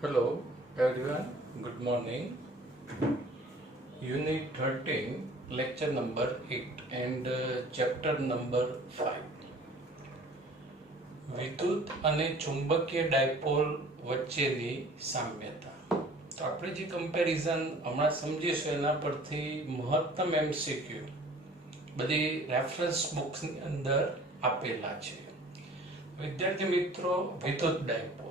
Hello everyone, good morning. Unit 13, lecture number 8 and chapter number 5. વિદ્યુત અને ચુંબકીય dipole વચ્ચેની સામ્યતા. તો આપણે જે કમ્પેરિઝન હમણાં સમજીશું એના પરથી મહત્તમ MCQ બધી રેફરન્સ બુક્સની અંદર આપેલા છે. વિદ્યાર્થી મિત્રો, વિદ્યુત ડાયપોલ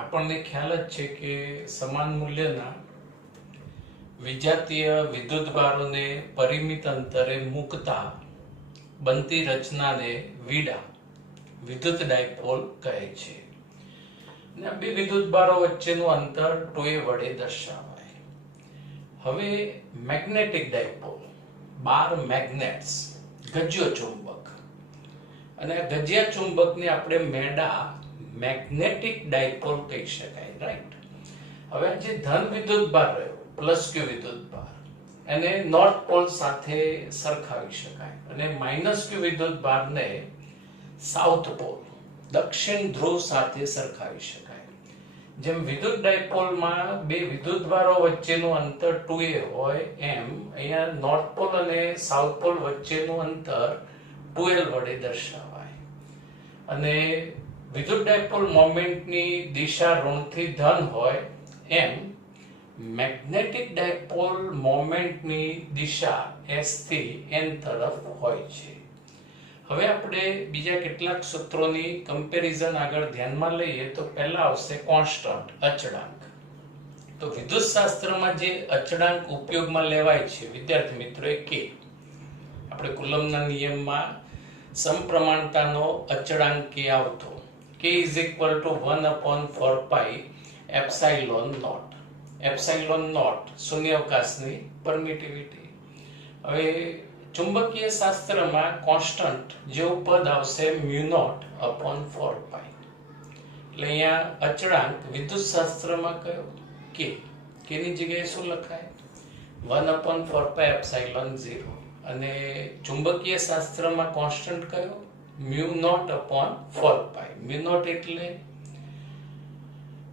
આપણને ખ્યાલ જ છે કે સમાન મૂલ્યના વિજાતીય વિદ્યુતભારોને પરિમિત અંતરે મૂકતા બનતી રચનાને વીડા વિદ્યુત ડાયપોલ કહે છે. અને બે વિદ્યુતભારો વચ્ચેનું અંતર 2a વડે દર્શાવાય. હવે મેગ્નેટિક ડાયપોલ, બાર મેગ્નેટ્સ, ગજ્યો ચુંબક, અને આ ગજ્યા ચુંબકને આપણે મેગ્નેટિક ડાયપોલ કહી શકાય, રાઈટ? હવે જે ધન વિદ્યુતભાર રહ્યો પ્લસ ક્યુ વિદ્યુતભાર, એને નોર્થ પોલ સાથે સરખાવી શકાય, અને માઇનસ ક્યુ વિદ્યુતભારને સાઉથ પોલ, દક્ષિણ ધ્રુવ સાથે સરખાવી શકાય. જેમ વિદ્યુત ડાયપોલમાં બે વિદ્યુતભારો વચ્ચેનું અંતર 2a હોય, એમ અહીંયા નોર્થ પોલ અને સાઉથ પોલ વચ્ચેનું અંતર 2l વડે દર્શાવાય. અને વિદ્યુત ડાયપોલ મોમેન્ટની દિશા ઋણથી ધન હોય, એમ મેગ્નેટિક ડાયપોલ મોમેન્ટની દિશા s થી n તરફ હોય છે. હવે આપણે બીજા કેટલાક સૂત્રોની કમ્પેરિઝન આગળ ધ્યાનમાં લઈએ તો પહેલા આવશે કોન્સ્ટન્ટ, અચળાંક. તો વિદ્યુત શાસ્ત્રમાં જે અચળાંક ઉપયોગમાં લેવાય છે વિદ્યાર્થી મિત્રો, એ કે આપણે કુલમના નિયમમાં સમપ્રમાણતાનો અચળાંક કે આવતો, k is equal to 1/4 pi epsilon naught. Epsilon naught શૂન્યાવકાશની પરમિટિવિટી. હવે ચુંબકીય શાસ્ત્રમાં કોન્સ્ટન્ટ જેવું પદ આવશે મ્યુ નોટ અપોન 4 પાઈ. એટલે અહીંયા અચળાંક વિદ્યુત શાસ્ત્રમાં કયો? કે ની જગ્યાએ શું લખાય? 1/4 પાઈ એપ્સાઇલોન 0. અને ચુંબકીય શાસ્ત્રમાં કોન્સ્ટન્ટ કયો? મ્યુ નોટ અપોન 4 પાઈ. મ્યુ નોટ એટલે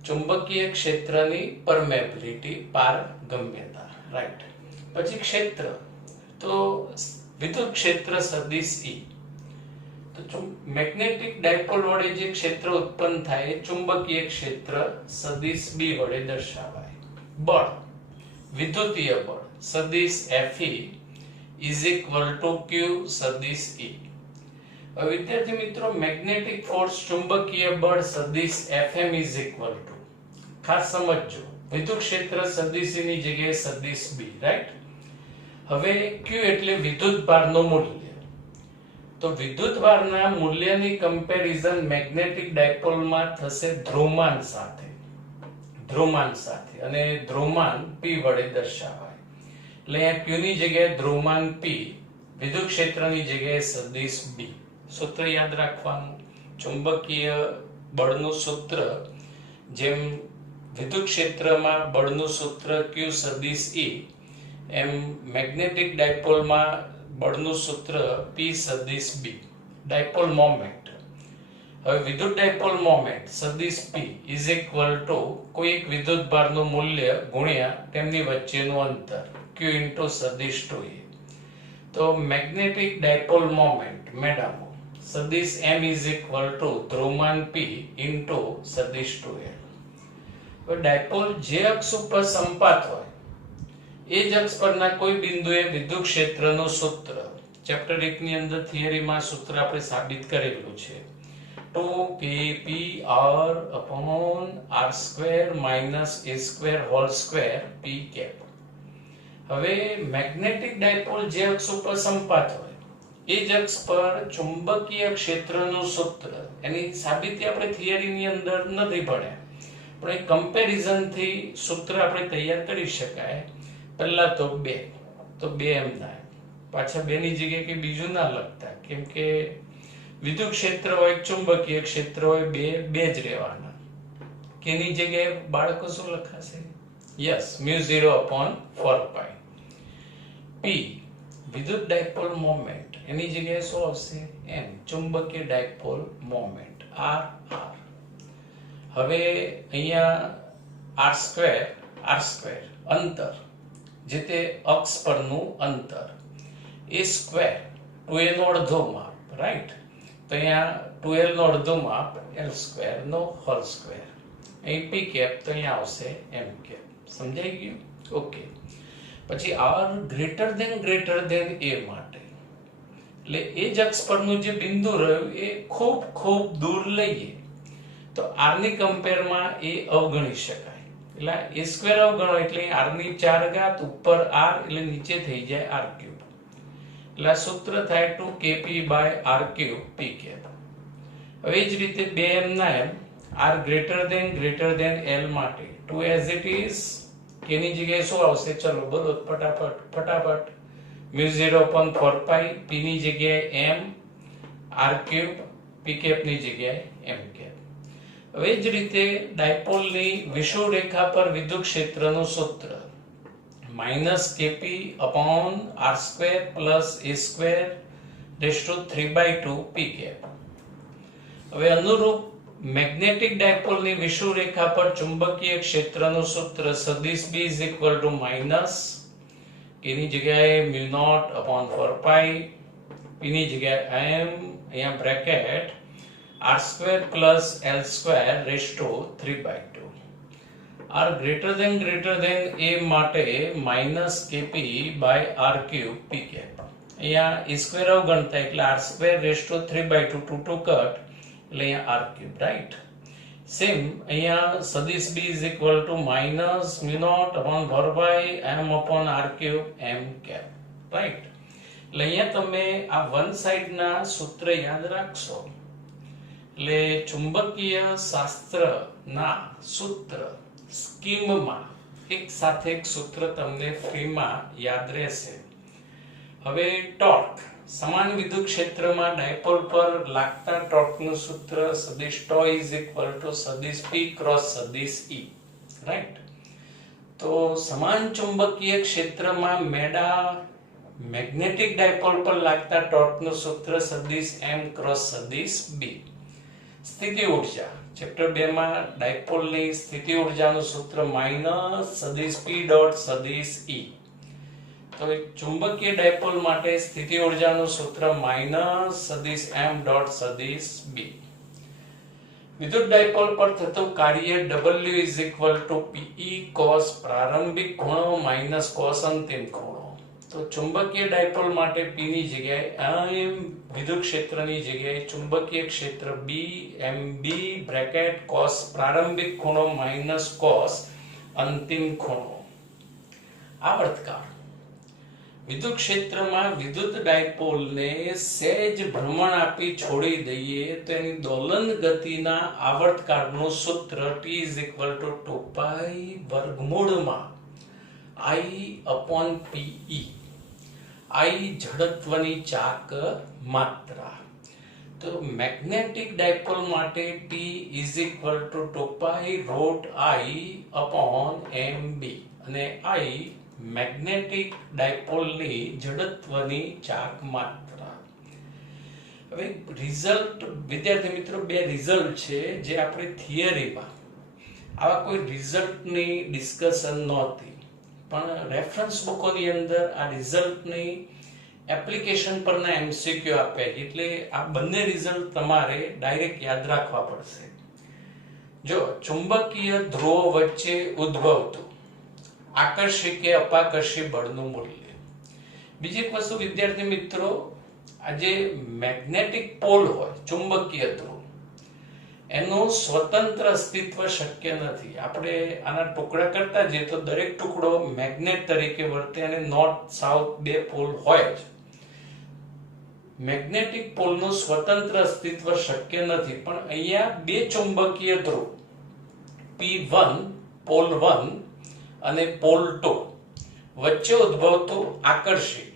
ચુંબકીય ક્ષેત્રની પરમેબિલિટી, પારગમ્યતા, રાઈટ? પછી ક્ષેત્ર, તો વિદ્યુત ક્ષેત્ર સદિશ E. તો મેગ્નેટિક ડાયપોલ વડે જે ક્ષેત્ર ઉત્પન્ન થાય એ ચુંબકીય ક્ષેત્ર સદિશ B વડે દર્શાવાય. બળ, વિદ્યુતીય બળ સદિશ Fe is equal to Q સદિશ E. હવે વિદ્યાર્થી મિત્રો, મેગ્નેટિક ફોર્સ ચુંબકીય બળ સદિશ Fm is equal to, ખાસ સમજજો, વિદ્યુત ક્ષેત્ર સદિશ E ની જગ્યાએ સદિશ B, રાઈટ? હવે Q એટલે વિદ્યુતભારનું મૂલ્ય. તો વિદ્યુતભારના મૂલ્યની કમ્પેરિઝન મેગ્નેટિક ડાયપોલમાં થશે ધ્રુવમાન સાથે, અને ધ્રુવમાન P વડે દર્શાવાય. એટલે અહીંયા Q ની જગ્યાએ ધ્રુવમાન P, વિદ્યુત ક્ષેત્રની જગ્યાએ સદિશ B. સૂત્ર યાદ રાખવાનું, ચુંબકીય બળનું સૂત્ર જેમ વિદ્યુત ક્ષેત્રમાં બળનું સૂત્ર Q સદિશ E, એમ મેગ્નેટિક ડાયપોલમાં બળનું સૂત્ર P સદિશ B. ડાયપોલ મોમેન્ટ, હવે વિદ્યુત ડાયપોલ મોમેન્ટ સદિશ P ઇઝ ઇક્વલ ટુ કોઈ એક વિદ્યુતભારનું મૂલ્ય ગુણ્યા તેમની વચ્ચેનું અંતર Q ઇન્ટુ સદિશ 2a. તો મેગ્નેટિક ડાયપોલ મોમેન્ટ મેડામો સદિશ M ઇઝ ઇક્વલ ટુ ધ્રુવમાન P ઇન્ટુ સદિશ 2l. ડાયપોલ જે અક્ષ ઉપર સંપાત હોય એ જ અક્ષ પરના કોઈ બિંદુએ વિદ્યુત ક્ષેત્રનું સૂત્ર, ચેપ્ટર 1 ની અંદર થિયરીમાં સૂત્ર આપણે સાબિત કરેલું છે, 2kpr/r² - a² p કેપ. હવે મેગ્નેટિક ડાયપોલ જે અક્ષ ઉપર સંપાત હોય એ જ અક્ષ પર ચુંબકીય ક્ષેત્રનું સૂત્ર, એની સાબિતી આપણે થિયરીની અંદર નથી ભણ્યા, પણ એ કમ્પેરિઝન થી સૂત્ર આપણે તૈયાર કરી શકાય. પહેલા તો 2 એમ થાય, પાછા 2 ની જગ્યાએ કે બીજું ના લખતા, કેમ કે વિદ્યુત ક્ષેત્ર હોય, ચુંબકીય ક્ષેત્ર હોય, બે જ રહેવાના. કે ની જગ્યાએ બાળકો શું લખાશે? યસ, μ0/4 પાઈ. P વિદ્યુત ડાયપોલ મોમેન્ટ, એની જગ્યાએ શું આવશે? M ચુંબકીય ડાયપોલ મોમેન્ટ, R. હવે અહીંયા r સ્ક્વેર અંતર જે તે અક્ષ પરનું અંતર એ સ્ક્વેર 2l નો અડધો માપ, રાઈટ? તો અહીંયા 2l નો અડધો માપ l સ્ક્વેર નો હોલ સ્ક્વેર. અહીં p કેપ તો અહીંયા આવશે m કેપ. સમજાઈ ગયું? ઓકે. પછી r ગ્રેટર દેન a માટે, એટલે એ જ અક્ષ પરનું જે બિંદુ રહ્યું એ ખૂબ દૂર લઈએ તો r ની કમ્પેરમાં એ અવગણી શકાય. એટલે a સ્ક્વેર અવગણો એટલે r ની 4 ઘાત ઉપર r એટલે નીચે થઈ જાય r ક્યુબ. એટલે આ સૂત્ર થાય 2kp/r³ p કેપ. હવે જ રીતે 2m ના m r greater than l માટે 2 as it is k ની જગ્યાએ શું આવશે? ચલો બોલો ફટાફટ. μ0/4π p ની જગ્યાએ m r³ p કેપ ની જગ્યાએ m કેપ. હવે જ રીતે ડાયપોલની વિષુવ રેખા પર વિદ્યુત ક્ષેત્રનું સૂત્ર -kp/r² + a² 3/2 p કેપ. હવે અનુરૂપ મેગ્નેટિક ડાયપોલની વિષુવ રેખા પર ચુંબકીય ક્ષેત્રનું સૂત્ર સદિશ b - k ની જગ્યાએ μ0/4π p ની જગ્યાએ m અહીંયા bracket r² + l² 3/2. r greater than a માટે -kp/r³ p કેપ. અહીંયા a² અવગણતા એટલે r² 3/2 2 કટ એટલે અહીંયા r³ રાઈટ. સેમ અહીંયા સદિશ b = -μ0/4π m/r³ m cap, right. એટલે અહીંયા તમે આ વન સાઈડ ના સૂત્ર યાદ રાખશો. એટલે ચુંબકીય શાસ્ત્રના સૂત્ર સ્કીમમાં એક સાથે એક સૂત્ર તમને ફ્રીમાં યાદ રહેશે. હવે ટોર્ક, સમાન વિદ્યુત ક્ષેત્રમાં ડાયપોલ પર લાગતા ટોર્કનું સૂત્ર સદિશ τ = સદિશ p × સદિશ e, રાઈટ. તો સમાન ચુંબકીય ક્ષેત્રમાં મેગ્નેટિક ડાયપોલ પર લાગતા ટોર્કનું સૂત્ર સદિશ m × સદિશ b. સ્થિતિ ઊર્જા ચેપ્ટર 2 માં ડાયપોલની સ્થિતિ ઊર્જાનું સૂત્ર -સદિશ p / સદિશ e. તો ચુંબકીય ડાયપોલ માટે સ્થિતિ ઊર્જાનું સૂત્ર -સદિશ m / સદિશ b. વિદ્યુત ડાયપોલ પર થતું કાર્ય W = Pe cos પ્રારંભિક ખૂણો - cos અંતિમ ખૂણો. તો ચુંબકીય ડાયપોલ માટે p ની જગ્યાએ m વિદ્યુત ક્ષેત્રની જગ્યાએ ચુંબકીય ક્ષેત્ર B mb બ્રેકેટ cos પ્રારંભિક ખૂણો - cos અંતિમ ખૂણો. આવર્તકાળ વિદ્યુત ક્ષેત્રમાં વિદ્યુત ડાયપોલને સહેજ ભ્રમણ આપી છોડી દઈએ તો એની દોલન ગતિના આવર્તકાળનું સૂત્ર T = 2π વર્ગમૂળમાં I/Pe. I જડત્વની ચાક માત્રા. તો મેગ્નેટિક ડાયપોલ માટે T = 2π √I/mb અને I મેગ્નેટિક ડાયપોલની જડત્વની ચાક માત્રા. હવે રિઝલ્ટ વિદ્યાર્થી મિત્રો, બે રિઝલ્ટ છે જે આપણે થિયરીમાં આવા કોઈ રિઝલ્ટની ડિસ્કશન નહોતી, પણ રેફરન્સ બુકોની અંદર આ રિઝલ્ટની એપ્લિકેશન પરના એમસીક્યુ આપ્યા છે. એટલે આ બંને રિઝલ્ટ તમારે ડાયરેક્ટ યાદ રાખવા પડશે. જો ચુંબકીય ધ્રુવો વચ્ચે ઉદ્ભવતું આકર્ષી કે અપાકર્ષી બળનું મૂલ્ય. બીજી એક વસ્તુ વિદ્યાર્થી મિત્રો, આ જે મેગ્નેટિક પોલ હોય ચુંબકીય ધ્રુવ, એનું સ્વતંત્ર અસ્તિત્વ શક્ય નથી. આપણે આના ટુકડા કરતા જઈએ તો દરેક ટુકડો મેગ્નેટ તરીકે વર્તે અને નોર્થ સાઉથ બે પોલ હોય જ. મેગ્નેટિક પોલનું સ્વતંત્ર અસ્તિત્વ શક્ય નથી, પણ અહીંયા બે ચુંબકીય ધ્રુવ P1 પોલ 1 અને પોલ 2 વચ્ચે ઉદ્ભવતું આકર્ષી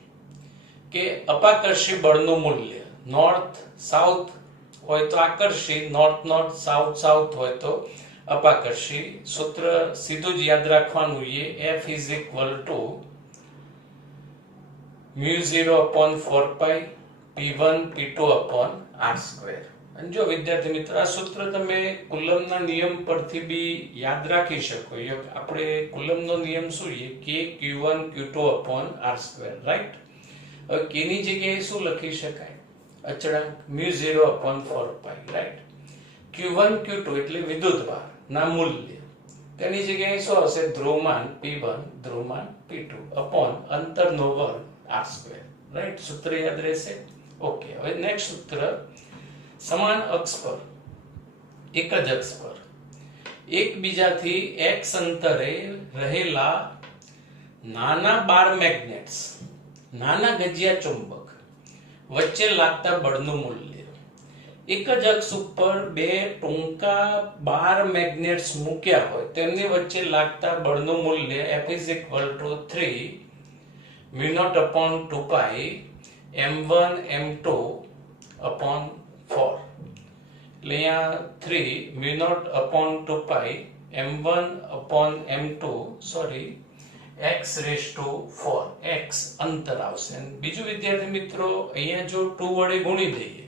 કે અપાકર્ષી બળનું મૂલ્ય નોર્થ સાઉથ હોય તો આકર્ષી, નોર્થ નોર્થ સાઉથ સાઉથ હોય તો અપાકર્ષી. સૂત્ર સીધું જ યાદ રાખવાનું છે. F = μ0/4π P1 P2/r². અને જો વિદ્યાર્થી મિત્રો આ સૂત્ર તમે કુલમના નિયમ પરથી બી યાદ રાખી શકો. આપણે કુલમનો નિયમ શું છે? K Q1 Q2 upon R², right? હવે k ની જગ્યાએ શું લખી શકાય? અચળાંક μ0 upon 4π, રાઈટ? Q1 Q2 એટલે વિદ્યુતભાર ના મૂલ્ય, તેની જગ્યાએ શું આવશે? ધ્રુવમાન P1 ધ્રુવમાન P2 upon અંતરનો વર્ગ R², રાઈટ? સૂત્ર યાદ રહેશે. ઓકે, હવે નેક્સ્ટ સૂત્ર, સમાન અક્ષ પર, એક જ અક્ષ પર એકબીજાથી x અંતરે રહેલા નાના બાર મેગ્નેટ્સ, નાના ગજિયા ચુંબક વચ્ચે લાગતા બળનું મૂલ્ય. એક જ અક્ષ ઉપર બે ટૂંકા બાર મેગ્નેટ્સ મૂક્યા હોય તેમની વચ્ચે લાગતા બળનું મૂલ્ય F is equal to 3 μ0 upon 2π m1 m2 upon 4. એટલે અહીંયા 3 μ0 upon 2π m1 upon m2 x raised to 4, x અંતર આવશે. બીજું વિદ્યાર્થી મિત્રો, અહીંયા જો 2 વડે ગુણી દઈએ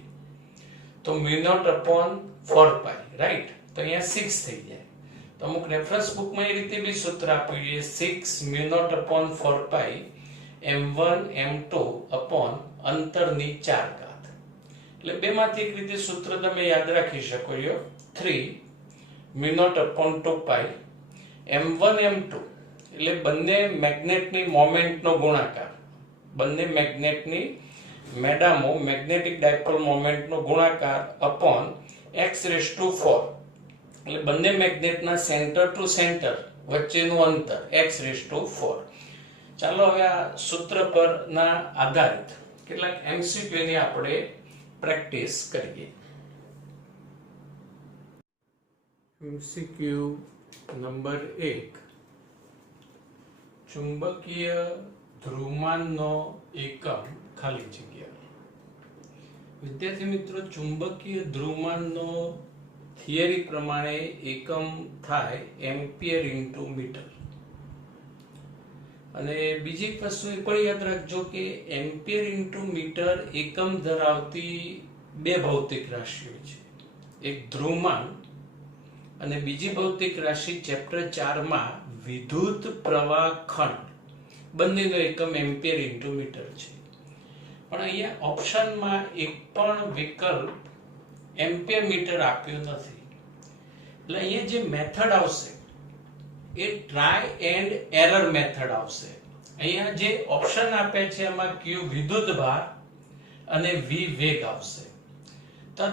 તો μ0 upon 4π, રાઈટ? તો અહીંયા 6 થઈ જાય. તો અમુક રેફરન્સ બુકમાં એ રીતે બી સૂત્ર આપ્યું છે, 6 μ0 upon 4π m1 m2 upon અંતરની 4 ઘાત. એટલે બેમાંથી એક રીતે સૂત્ર તમે યાદ રાખી શકો છો, 3 μ0 upon 2π m1 m2 એટલે બંને મેગ્નેટની મોમેન્ટનો ગુણાકાર, બંને મેગ્નેટની મેડામો મેગ્નેટિક ડાયપોલ મોમેન્ટનો ગુણાકાર અપોન x raised to 4 એટલે બંને મેગ્નેટના સેન્ટર ટુ સેન્ટર વચ્ચેનું અંતર x raised to 4. ચાલો હવે આ સૂત્ર પરના આધારિત કેટલાક MCQ ની આપણે પ્રેક્ટિસ કરીએ. MCQ નંબર 1, ચુંબકીય ધ્રુવમાનનો એકમ ખાલી જગ્યા. વિદ્યાર્થી મિત્રો, ચુંબકીય ધ્રુવમાનનો થિયરી પ્રમાણે એકમ થાય એમ્પિયર ઇન્ટુ મીટર. અને બીજી એક વસ્તુ એ પણ યાદ રાખજો કે એમ્પિયર ઇન્ટુ મીટર એકમ ધરાવતી બે ભૌતિક રાશિઓ છે, એક ધ્રુવમાન અને બીજી ભૌતિક રાશિ ચેપ્ટર 4 માં વિદ્યુત પ્રવાહ ખંડ, બંનેનો એકમ એમ્પિયર ઇન્ટુ મીટર છે. પણ અહીંયા ઓપ્શનમાં એક પણ વિકલ્પ એમ્પિયર મીટર આપ્યું નથી. એટલે અહીંયા જે મેથડ આવશે એ ટ્રાય એન્ડ એરર મેથડ આવશે. અહીંયા જે ઓપ્શન આપે છે એમાં Q વિદ્યુત ભાર અને V વેગ આવશે. તો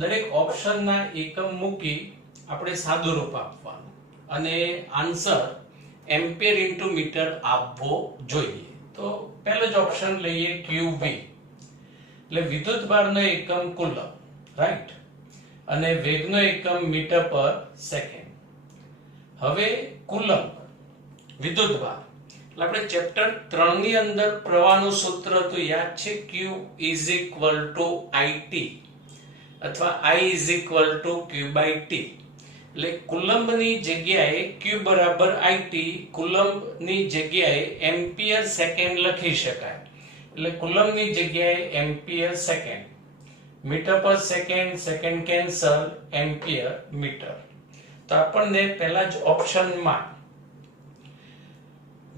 દરેક ઓપ્શનના એકમ મૂકી આપણે સાદું રૂપ આપવાનું અને આન્સર એમ્પિયર ઇન્ટુ મીટર આપવો જોઈએ. તો પહેલો જ ઓપ્શન લઈએ, QV એટલે વિદ્યુત ભારનો એકમ કુલમ, રાઈટ? અને વેગનો એકમ મીટર પર સેકન્ડ. હવે કુલમ વિદ્યુત ભાર એટલે આપણે ચેપ્ટર 3 ની અંદર પ્રવાહનું સૂત્ર તો યાદ છે, Q is equal to IT અથવા I is equal to Q by T. એટલે કુલમ્બની જગ્યાએ Q બરાબર IT, કુલમ્બની જગ્યાએ એમ્પિયર સેકન્ડ લખી શકાય. એટલે કુલમ્બની જગ્યાએ ampere second, metre per second, second cancel, ampere metre. તો આપણને પહેલા જ ઓપ્શનમાં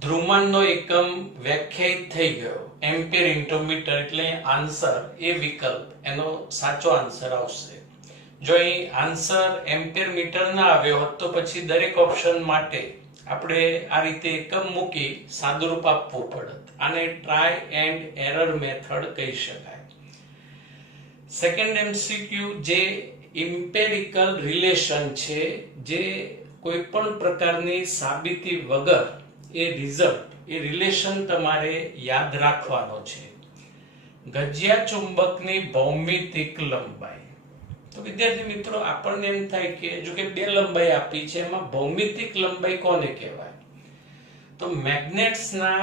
ધ્રુવમાનનો એકમ વ્યાખ્યાયિત થઈ ગયો, એમ્પિયર ઇન્ટુ મીટર. એટલે આન્સર એ વિકલ્પ એનો સાચો આન્સર આવશે. જો અહીં આન્સર એમ્પિયર મીટર ના આવ્યો હોત તો પછી દરેક ઓપ્શન માટે આપણે આ રીતે એકમ મૂકી સાદુરૂપ આપવું પડત. આને ટ્રાય એન્ડ એરર મેથડ કહી શકાય. સેકન્ડ MCQ જે ઇમ્પેરિકલ રિલેશન છે, જે કોઈ પણ પ્રકારની સાબિતી વગર એ રિઝલ્ટ, એ રિલેશન તમારે યાદ રાખવાનો છે. ગજિયા ચુંબકની ભૌમિતિક લંબાઈ. તો વિદ્યાર્થી મિત્રો, આપણને એમ થાય કે જો કે બે લંબાઈ આપી છે, એમાં ભૌમિતિક લંબાઈ કોને કહેવાય? તો મેગ્નેટ્સના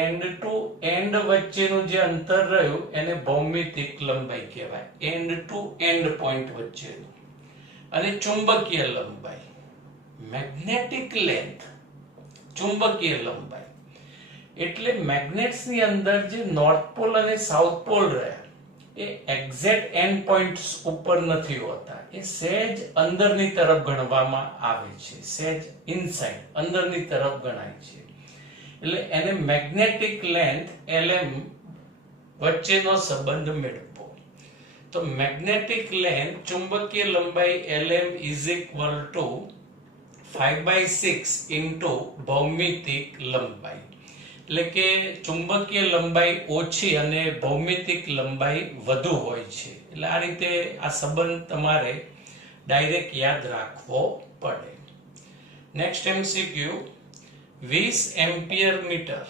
એન્ડ ટુ એન્ડ વચ્ચેનું જે અંતર રહ્યું એને ભૌમિતિક લંબાઈ કહેવાય, એન્ડ ટુ એન્ડ પોઈન્ટ વચ્ચેનું. અને ચુંબકીય લંબાઈ, મેગ્નેટિક લેન્થ, ચુંબકીય લંબાઈ એટલે મેગ્નેટ્સની અંદર જે નોર્થ પોલ અને સાઉથ પોલ રહ્યા એ એક્ઝેક્ટ એન્ડ પોઈન્ટ્સ ઉપર નથી હોતા, એ સહેજ અંદરની તરફ ગણવામાં આવે છે, સહેજ ઇનસાઇડ અંદરની તરફ ગણાય છે. એટલે એને મેગ્નેટિક લેન્થ LM વચ્ચેનો સંબંધ મેળવો. તો મેગ્નેટિક લેન્થ ચુંબકીય લંબાઈ LM is equal two 5/6 into ભૌમિતિક લંબાઈ. એટલે કે ચુંબકીય લંબાઈ ઓછી અને ભૌમિતિક લંબાઈ વધુ હોય છે. એટલે આ રીતે આ સંબંધ તમારે ડાયરેક્ટ યાદ રાખવો પડે. નેક્સ્ટ MCQ, 20 એમ્પિયર મીટર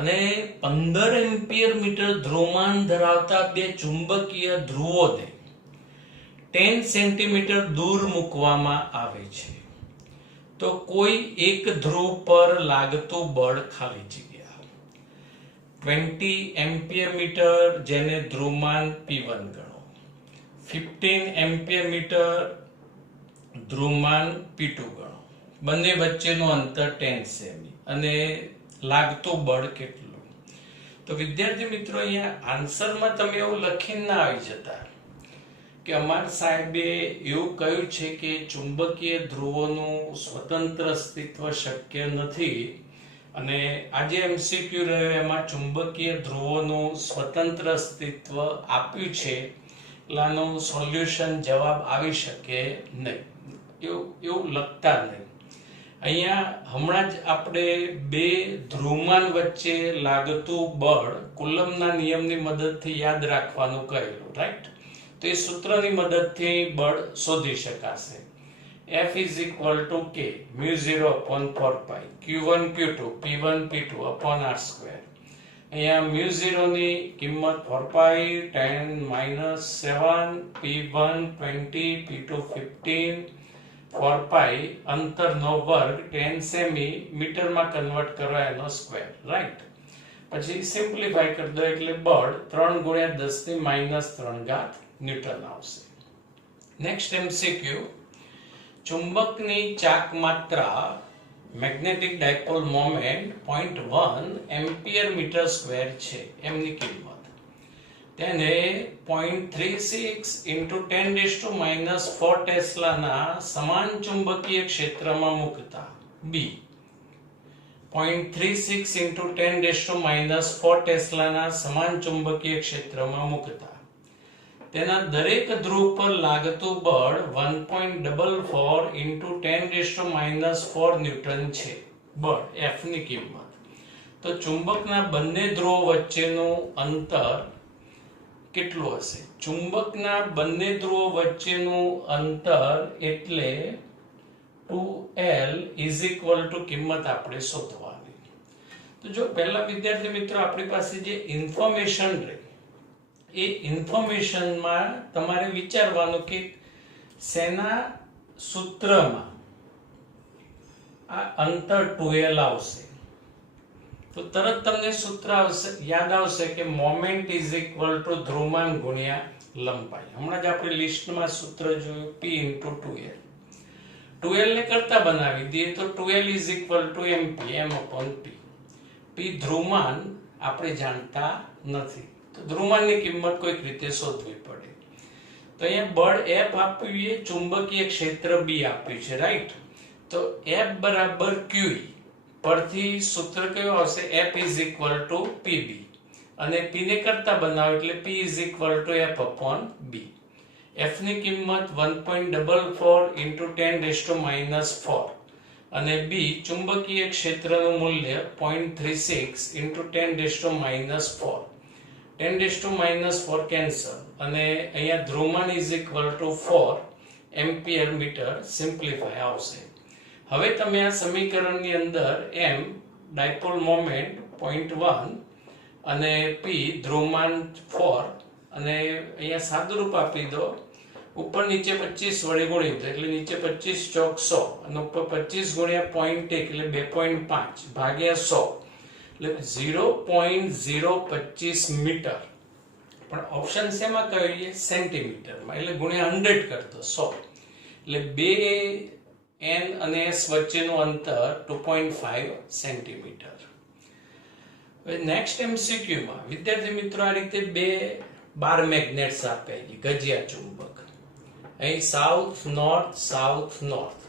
અને 15 એમ્પિયર મીટર ધ્રુવમાન ધરાવતા બે ચુંબકીય ધ્રુવોને 10 સેન્ટીમીટર દૂર મૂકવામાં આવે છે. તો કોઈ એક ધ્રુવ પર લાગતું બળ ખાલી જગ્યા 20 એમ્પિયર મીટર જેને ધ્રુવમાન P1 ગણો, 15 એમ્પિયર મીટર ધ્રુવમાન P2 ગણો, બંને વચ્ચેનું અંતર 10 સેમી અને લાગતું બળ કેટલું. તો વિદ્યાર્થી મિત્રો અહીંયા આન્સરમાં તમે એવું લખીને ના આવી જતા કે અમાર સાહેબે એવું કહ્યું છે કે ચુંબકીય ધ્રુવોનું સ્વતંત્ર અસ્તિત્વ શક્ય નથી અને આજે MCQ રહ્યો એમાં ચુંબકીય ધ્રુવોનું સ્વતંત્ર અસ્તિત્વ આપ્યું છે એટલે આનું સોલ્યુશન જવાબ આવી શકે નહીં, એવું લખતા નહીં. અહીંયા હમણાં જ આપણે બે ધ્રુવમાન વચ્ચે લાગતું બળ કુલમ્બના નિયમની મદદથી યાદ રાખવાનું કહેલું, રાઈટ? તો એ સૂત્રની મદદથી બળ શોધી શકાશે. F is equal to K μ0/4π Q1 Q2 P1 P2 upon R square. અહીંયા μ0 ની કિંમત 4π 10 - 7 P1 20 P2 15 4π અંતરનો વર્ગ 10 સેમી મીટરમાં કન્વર્ટ કરવા એનો સ્ક્વેર, રાઈટ? પછી સિમ્પ્લિફાય કરી દો એટલે બળ 3 × 10⁻³ ન્યૂટન આવશે. નેક્સ્ટ MCQ, ચુંબકની ચાક માત્રા magnetic dipole moment 0.1 ampere metre square છે, એમની કિંમત તેને 0.36 × 10⁻⁴ ટેસ્લાના સમાન ચુંબકીય ક્ષેત્રમાં મૂકતા B 0.36 × 10⁻⁴ ટેસ્લાના સમાન ચુંબકીય ક્ષેત્રમાં મૂકતા તેના દરેક ધ્રુવ પર લાગતું બળ 1.44 × 10⁻⁴ ન્યૂટન છે. બળ F ની કિંમત. તો ચુંબકના બંને ધ્રુવો વચ્ચેનું અંતર કેટલું હશે? ચુંબકના બંને ધ્રુવો વચ્ચેનું અંતર એટલે 2L ઇઝ ઇક્વલ ટુ કિંમત આપણે શોધવાની. તો જો પહેલા વિદ્યાર્થી મિત્રો આપણી પાસે જે ઇન્ફોર્મેશન રહી એ ઇન્ફોર્મેશનમાં તમારે વિચારવાનું કે શેના સૂત્રમાં આ અંતર 2L આવશે. તો તરત તમને સૂત્ર યાદ આવશે કે મોમેન્ટ ઇઝ ઇક્વલ ટુ ધ્રુવમાન ગુણ્યા લંબાઈ. હમણાં જ આપણે લિસ્ટમાં સૂત્ર જોયું P × 2L. 2L ને કરતા બનાવી દઈએ તો 2L is equal two MP M/P. P ધ્રુવમાન આપણે જાણતા નથી તો ધ્રુવમાનની કિંમત કોઈક રીતે શોધવી પડે. તો અહીંયા બળ F આપ્યું છે, ચુંબકીય ક્ષેત્ર B આપ્યું છે, રાઈટ? તો F બરાબર QE પરથી સૂત્ર કયું આવશે? F is equal two PB અને P ને કરતા બનાવો એટલે P is equal two F/B. F ની કિંમત 1.44 × 10⁻⁴ અને B ચુંબકીય ક્ષેત્રનું મૂલ્ય 0.36 × 10⁻⁴ કેન્સલ અને અહીંયા ધ્રુવમાન is equal to 4 ampere metre simplify આવશે. હવે તમે આ સમીકરણની અંદર M ડાયપોલ મોમેન્ટ 0.1 અને P ધ્રુવમાન 4 અને અહીંયા સાદુરૂપ આપી દો. ઉપર નીચે 25 વડે ગુણી દો એટલે નીચે 25 ચોક 100 અને ઉપર 25 × 0.1 એટલે 2.5 ભાગ્યા 100 એટલે 0.025 મીટર. પણ ઓપ્શન શેમાં કહ્યું છે? સેન્ટીમીટરમાં. એટલે ગુણ્યા 100 કરતો 100 એટલે 2N અને S વચ્ચેનું અંતર 2.5 સેન્ટીમીટર. હવે નેક્સ્ટ MCQ માં વિદ્યાર્થી મિત્રો આ રીતે બે 12 મેગ્નેટ્સ આપેલી ગજિયા ચુંબક. અહીં સાઉથ નોર્થ.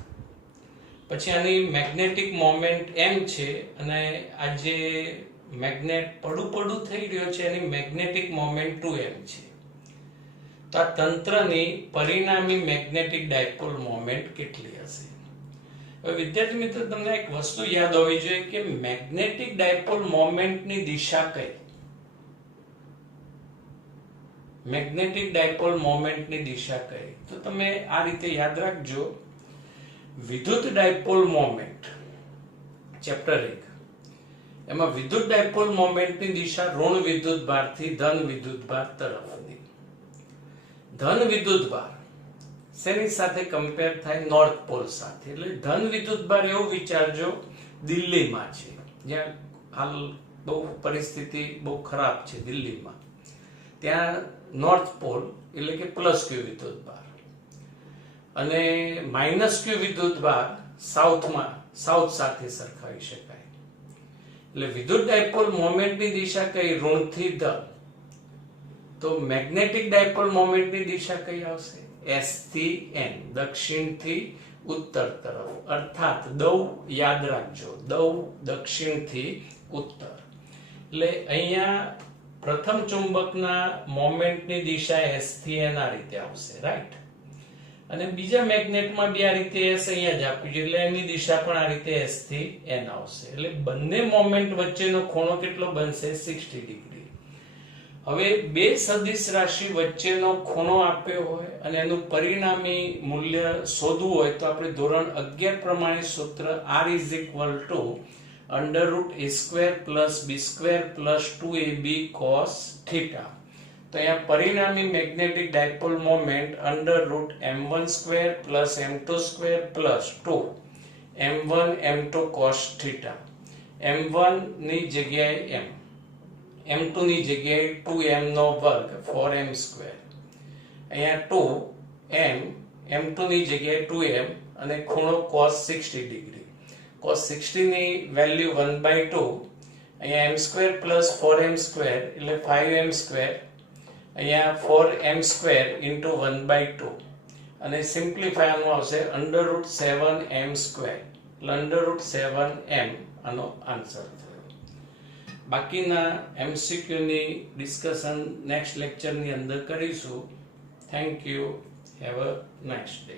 પછી આની મેગ્નેટિક મોમેન્ટ m છે અને આ જે મેગ્નેટ પડું થઈ રહ્યો છે એની મેગ્નેટિક મોમેન્ટ 2m છે. તો આ તંત્રની પરિણામી મેગ્નેટિક ડાયપોલ મોમેન્ટ કેટલી હશે? હવે વિદ્યાર્થી મિત્રો, તમને એક વસ્તુ યાદ હોવી જોઈએ કે મેગ્નેટિક ડાયપોલ મોમેન્ટની દિશા કઈ? મેગ્નેટિક ડાયપોલ મોમેન્ટની દિશા કઈ? તો તમે આ રીતે યાદ રાખજો. વિદ્યુત ડાયપોલ મોમેન્ટ ચેપ્ટર 1, એમાં વિદ્યુત ડાયપોલ મોમેન્ટની દિશા ઋણ વિદ્યુતભારથી ધન વિદ્યુતભાર તરફની. ધન વિદ્યુતભાર શેની સાથે કમ્પેર થાય? નોર્થ પોલ સાથે. એટલે ધન વિદ્યુતભાર એવું વિચારજો દિલ્હીમાં છે, જ્યાં હાલ બહુ પરિસ્થિતિ બહુ ખરાબ છે દિલ્હીમાં. ત્યાં નોર્થ પોલ એટલે કે પ્લસ ક્યુ વિદ્યુતભાર અને માઇનસ ક્યુ વિદ્યુતભાર સાઉથ સાથે સરખાવી શકાય. એટલે વિદ્યુત ડાયપોલ મોમેન્ટની દિશા કઈ? ઋણથી ધન. તો મેગ્નેટિક ડાયપોલ મોમેન્ટની દિશા કઈ આવશે? S થી N, દક્ષિણથી ઉત્તર તરફ. અર્થાત દવ યાદ રાખજો, દવ દક્ષિણથી ઉત્તર. એટલે અહીંયા પ્રથમ ચુંબકના મોમેન્ટની દિશા S થી N આ રીતે આવશે, રાઈટ? અને બીજા મેગ્નેટમાં બી આ રીતે S અહીંયા જ આપ્યું છે, એટલે એની દિશા પણ આ રીતે S થી N આવશે. એટલે બંને મોમેન્ટ વચ્ચેનો ખૂણો કેટલો બનશે? 60 ડિગ્રી. હવે બે સદિશ રાશિ વચ્ચેનો ખૂણો આપ્યો હોય અને એનું પરિણામી મૂલ્ય શોધવું હોય તો આપણે ધોરણ 11 પ્રમાણે સૂત્ર R √a² + b² + 2ab cos θ. તો અહીંયા પરિણામી magnetic dipole moment √m1² + m2² + 2 m1 m2 cos θ. m1 ની જગ્યાએ m, m2 ની જગ્યાએ 2m નો વર્ગ 4m². અહીંયા 2m, m2 ની જગ્યાએ 2m અને ખૂણો cos 60 ડિગ્રી. cos 60 ની વેલ્યુ 1/2. અહીંયા m² + 4m² એટલે 5m². અહીંયા 4m² * 1/2 અને સિમ્પ્લિફાય આનું આવશે √7m². √7m આનો આન્સર થયો. બાકીના MCQ ની ડિસ્કશન નેક્સ્ટ લેક્ચરની અંદર કરીશું. Thank you. Have a nice day.